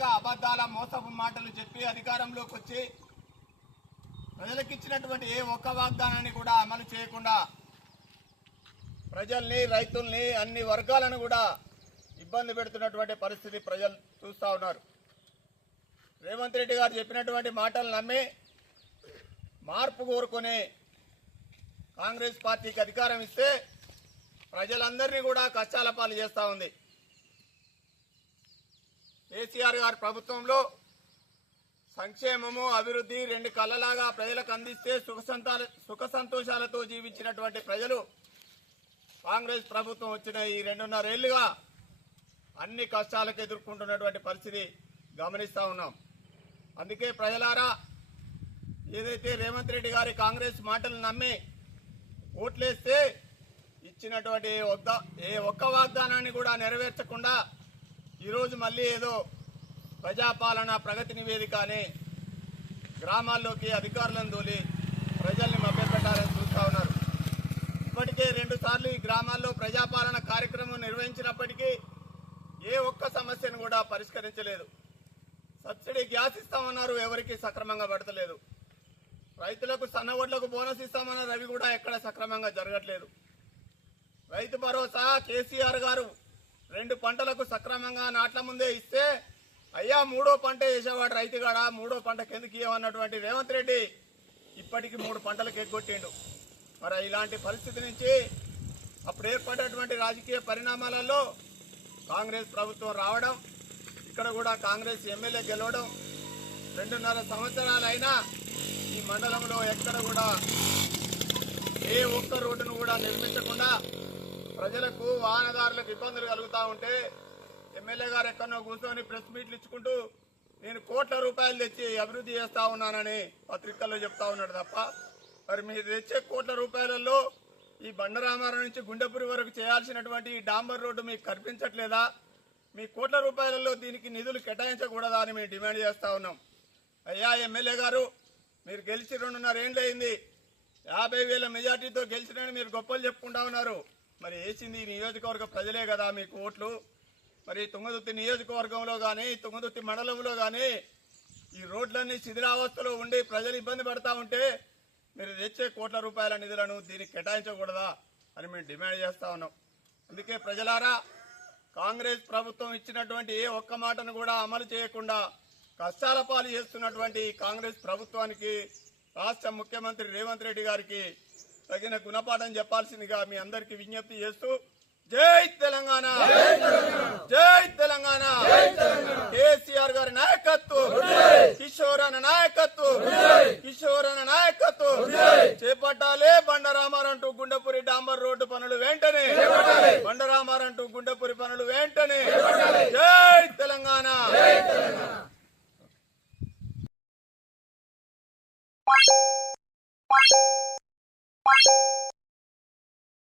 అనేక అబద్ధాల మోసపు మాటలు చెప్పి అధికారంలోకి వచ్చి ప్రజలకు ఇచ్చినటువంటి ఏ ఒక్క వాగ్దానాన్ని కూడా అమలు చేయకుండా ప్రజల్ని, రైతుల్ని, అన్ని వర్గాలను కూడా ఇబ్బంది పెడుతున్నటువంటి పరిస్థితి ప్రజలు చూస్తూ ఉన్నారు. రేవంత్ రెడ్డి గారు చెప్పినటువంటి మాటలు నమ్మి మార్పు కోరుకుని కాంగ్రెస్ పార్టీకి అధికారం ఇస్తే ప్రజలందరినీ కూడా కష్టాల పాలు చేస్తూ ఉంది. కేసీఆర్ గారి ప్రభుత్వంలో సంక్షేమము, అభివృద్ధి రెండు కళ్ళలాగా ప్రజలకు అందిస్తే సుఖ సంతోషాలతో జీవించినటువంటి ప్రజలు కాంగ్రెస్ ప్రభుత్వం వచ్చిన ఈ 2.5 ఏళ్లుగా అన్ని కష్టాలకు ఎదుర్కొంటున్నటువంటి పరిస్థితి గమనిస్తూ ఉన్నాం. అందుకే ప్రజలారా, ఏదైతే రేవంత్ రెడ్డి గారి కాంగ్రెస్ మాటలు నమ్మి ఓట్లేస్తే ఇచ్చినటువంటి ఏ ఒక్క వాగ్దానాన్ని కూడా నెరవేర్చకుండా ఈరోజు మళ్ళీ ఏదో ప్రజాపాలన ప్రగతి నివేదిక అని గ్రామాల్లోకి అధికారులను తోలి ప్రజల్ని మభ్యపెట్టాలని చూస్తూ ఉన్నారు. ఇప్పటికే 2 సార్లు ఈ గ్రామాల్లో ప్రజాపాలన కార్యక్రమం నిర్వహించినప్పటికీ ఏ ఒక్క సమస్యను కూడా పరిష్కరించలేదు. సబ్సిడీ గ్యాస్ ఇస్తామన్నారు, ఎవరికి సక్రమంగా పడతలేదు. రైతులకు సన్నవడ్లకు బోనస్ ఇస్తామన్నారు, అవి కూడా ఎక్కడ సక్రమంగా జరగట్లేదు. రైతు భరోసా కేసీఆర్ గారు 2 పంటలకు సక్రమంగా నాట్ల ముందే ఇస్తే అయ్యా 3వ పంట వేసేవాడు రైతుగాడ, 3వ పంటకు ఎందుకు ఇవ్వమన్నటువంటి రేవంత్ రెడ్డి ఇప్పటికి 3 పంటలకు ఎగ్గొట్టిండు. మరి ఇలాంటి పరిస్థితి నుంచి అప్పుడు ఏర్పడినటువంటి రాజకీయ పరిణామాలలో కాంగ్రెస్ ప్రభుత్వం రావడం, ఇక్కడ కూడా కాంగ్రెస్ ఎమ్మెల్యే గెలవడం, 2.5 సంవత్సరాలైనా ఈ మండలంలో ఎక్కడ కూడా ఏ ఒక్క రోడ్డును కూడా నిర్మించకుండా ప్రజలకు, వాహనదారులకు ఇబ్బందులు కలుగుతూ ఉంటే ఎమ్మెల్యే గారు ఎక్కడో కూర్చొని ప్రెస్ మీట్లు ఇచ్చుకుంటూ నేను కోట్ల రూపాయలు తెచ్చి అభివృద్ధి చేస్తా ఉన్నానని పత్రికల్లో చెప్తా ఉన్నాడు తప్ప, మరి మీరు తెచ్చే కోట్ల రూపాయలలో ఈ బండరామారం నుంచి గుండెపురి వరకు చేయాల్సినటువంటి ఈ డాంబర్ రోడ్డు మీకు కనిపించట్లేదా? మీ కోట్ల రూపాయలలో దీనికి నిధులు కేటాయించకూడదా అని మేము డిమాండ్ చేస్తా ఉన్నాం. అయ్యా ఎమ్మెల్యే గారు, మీరు గెలిచి 2.5 ఏళ్ళు అయింది. 50,000 మెజార్టీతో గెలిచినని మీరు గొప్పలు చెప్పుకుంటా ఉన్నారు. మరి వేసింది ఈ నియోజకవర్గ ప్రజలే కదా మీకు ఓట్లు. మరి తుంగతుర్తి నియోజకవర్గంలో కానీ, తుంగతుర్తి మండలంలో కానీ ఈ రోడ్లన్నీ శిథిలావస్థలో ఉండి ప్రజలు ఇబ్బంది పడతా ఉంటే మీరు తెచ్చే కోట్ల రూపాయల నిధులను దీనికి కేటాయించకూడదా అని మేము డిమాండ్ చేస్తా ఉన్నాం. అందుకే ప్రజలారా, కాంగ్రెస్ ప్రభుత్వం ఇచ్చినటువంటి ఏ ఒక్క మాటను కూడా అమలు చేయకుండా కష్టాల పాలు చేస్తున్నటువంటి కాంగ్రెస్ ప్రభుత్వానికి రాష్ట్ర ముఖ్యమంత్రి రేవంత్ రెడ్డి గారికి తగిన గుణపాఠం చెప్పాల్సిందిగా మీ అందరికీ విజ్ఞప్తి చేస్తూ, జై తెలంగాణ, జై తెలంగాణ, కేసీఆర్ గారి నాయకత్వం, కిషోర్ అన్న నాయకత్వం, కిషోర్ అన్న నాయకత్వం చేపట్టాలి. బండరామారం టు గుండెపురి డాంబర్ రోడ్డు పనులు వెంటనే, బండరామారం టు గుండెపురి పనులు వెంటనే,